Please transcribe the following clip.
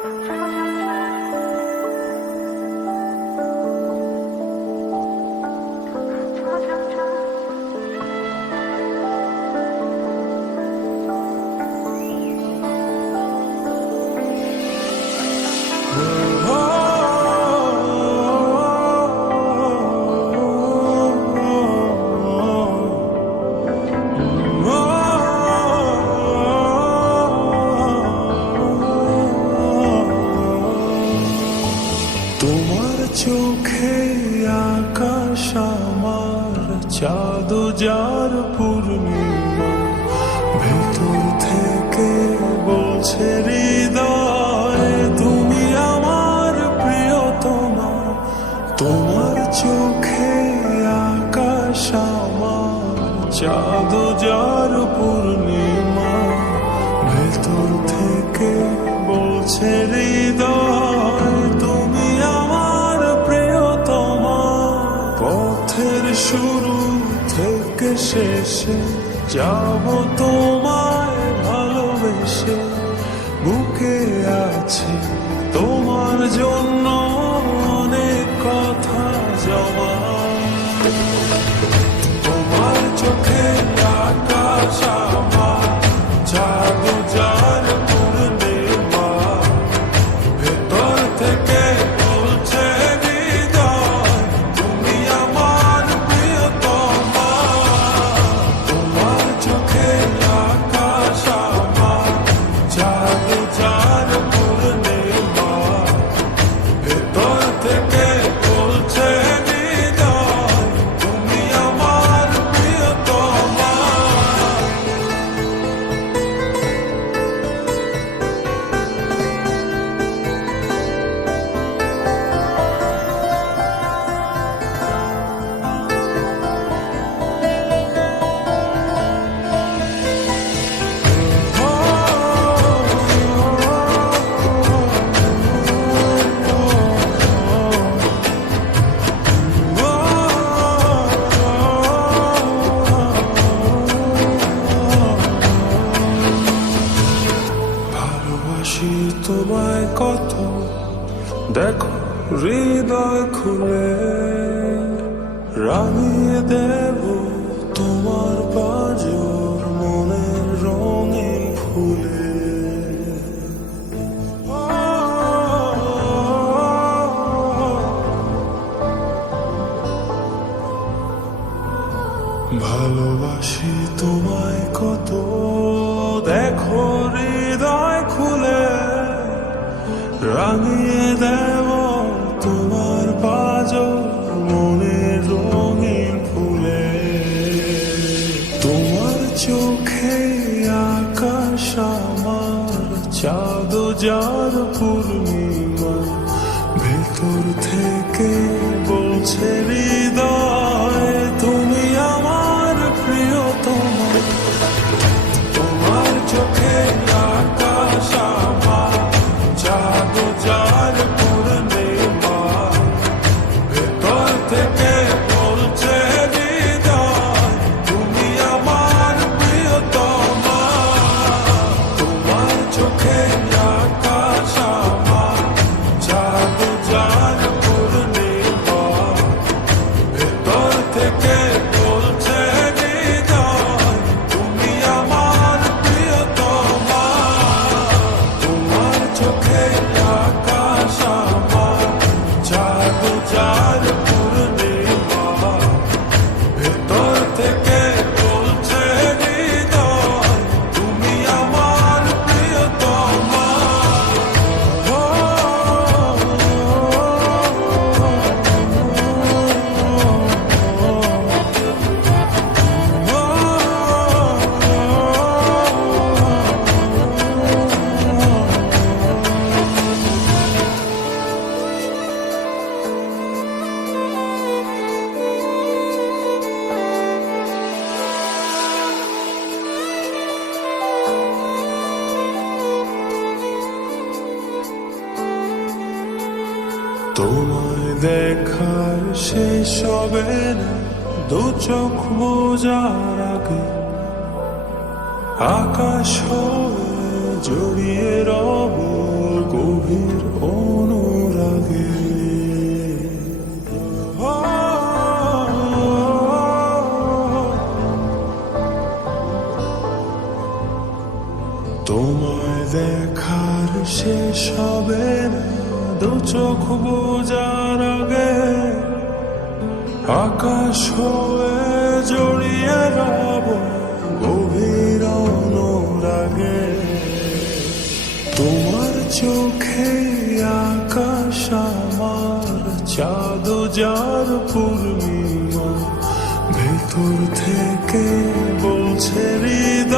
তোমার চোখে আকাশ আমার চাঁদ যার পূর্ণিমা, ভেতর থেকে বলছে হৃদয় তুমি আমার প্রিয়তমা। তোমার চোখে আকাশ আমার চাঁদ যার পূর্ণিমা, ভেতর থেকে বলছে হৃদয় তুমি আমার প্রিয়তমা। পথের শুরু থেকে শেষে যাব তোমায় ভালোবেসে, বুকে আছে তোমার জন্য অনেক কথা জমা। তোমার চোখে আকাশ আমার চাঁদ যার পূর্ণিমা, ভেতর থেকে বলছে হৃদয় তুমি আমার প্রিয়তমা। তোমার চোখে আকাশ আমার চাঁদ যার পূর্ণিমা, ভেতর থেকে বলছে হৃদয় তুমি আমার প্রিয়তমা। ভালোবাসি তোমায় কত, দেখো হৃদয় খুলে রাঙিয়ে দেব তোমার পাঁজর মনের রঙিন ফুলে। ভালোবাসি তোমায় কত, দেখো হৃদয় খুলে রাঙিয়ে দেব তোমার পাঁজর মনের রঙিন ফুলে। তোমার চোখে আকাশ আমার চাঁদ যার পূর্ণিমা, ভেতর থেকে বলছে হৃদয় তুমি আমার প্রিয়তমা। তোমার চোখে আকাশ আমার চাঁদ যার পূর্ণিমা, ভেতর থেকে বলছে হৃদয় তুমি আমার প্রিয়তমা। তোমার চোখে আকাশ আমার চাঁদ যার পূর্ণিমা, ভেতর থেকে বলছে হৃদয় তুমি আমার প্রিয়তমা। তোমার চোখে আকাশ আমার চাঁদ যার পূর্ণিমা, ভেতর থেকে বলছে হৃদয় তুমি আমার প্রিয়তমা। তোমায় দেখার শেষ হবে না দু চোখ বোঝার আগে, আকাশ হয়ে জড়িয়ে রব গভীর তোমায় দেখার শেষ হবে না দু চোখ বোঝার আগে, আকাশ হয়ে জড়িয়ে রব গভীর অনুরাগে। তোমার চোখে আকাশ আমার চাঁদ যার পূর্ণিমা, ভেতর থেকে বলছে হৃদয়